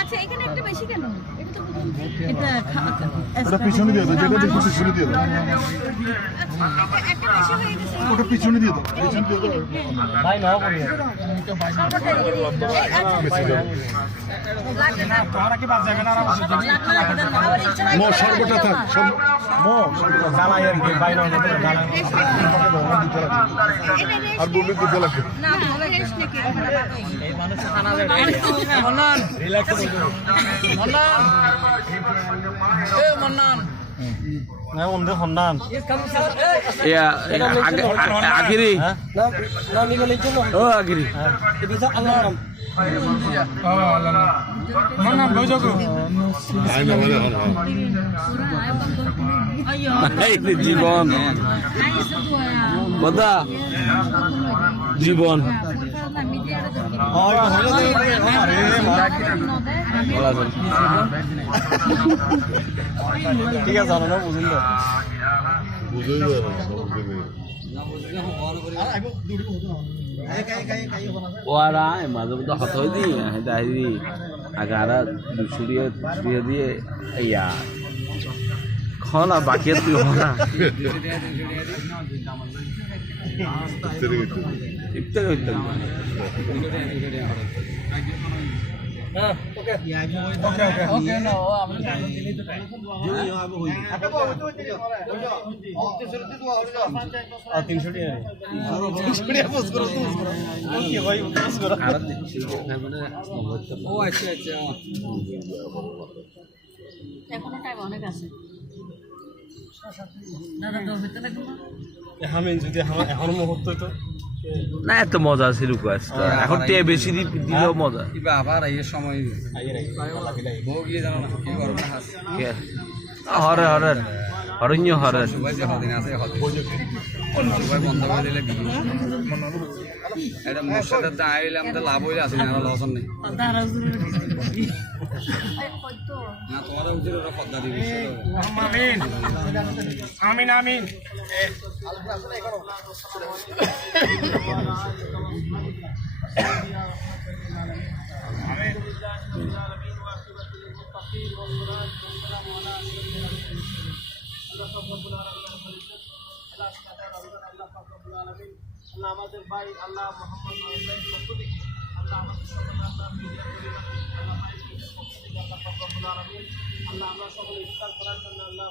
আচ্ছা এখানে একটা বেশি কেন? এটা পিছনে দিয়ে দাও, যেটা দেখো পিছনে দিয়ে দাও। একটা বেশি হয়ে গেছে। ওটা পিছনে দিয়ে দাও, পিছনে দিয়ে দাও। ভাই নাও করি মো সর্বটা থাক, মো সর্বটা জ্বালাই আর কি, বাইরে আর বললে দিতে লাগবে। না হবে রেস্ট নাকি? এই মানুষ খানা যায় মন্নান রিল্যাক্স মন্নান এ মন্নান না ওন্দে হন্নান আখিরি না নিগলে চলো ও আখিরি এটা তো আল্লাহর নাম মন্নান লই যাও আই না বলে হল এই জীবন বদা জীবন ঠিক আছে জানো না বুঝুন তো বুঝই না ওরা মাঝে মধ্যে হত হয়ে দি দাহি আগারা দুশো দিয়ে ইয়া খানা বাকি তুই হনা ইফতার হইতে এখনো টাইম অনেক আছে। দাদা তো হইতে লাগবে না? আমি যদি এখন মুহূর্ত তো না এত মজা ছিল এখন তে বেশি দিলেও মজা আবার এই সময় বউ গিয়ে জানো না কি করবে হরে হরে হরণ্য হরে সবাই যে হদিন আছে সবাই বন্ধ করে দিলে এটা মোর্শেদের দা আইলে আমাদের লাভ হইলে আছে না লস নেই না তোমাদের উচিত ওরা পদ্মা দিবি আমিন আমিন আমিন আল্লাহ আমাদের ভাই আল্লাহ মোহাম্মদ আল্লাহ আমাদের আল্লাহ আমরা সকলে ইফতার করার জন্য আল্লাহ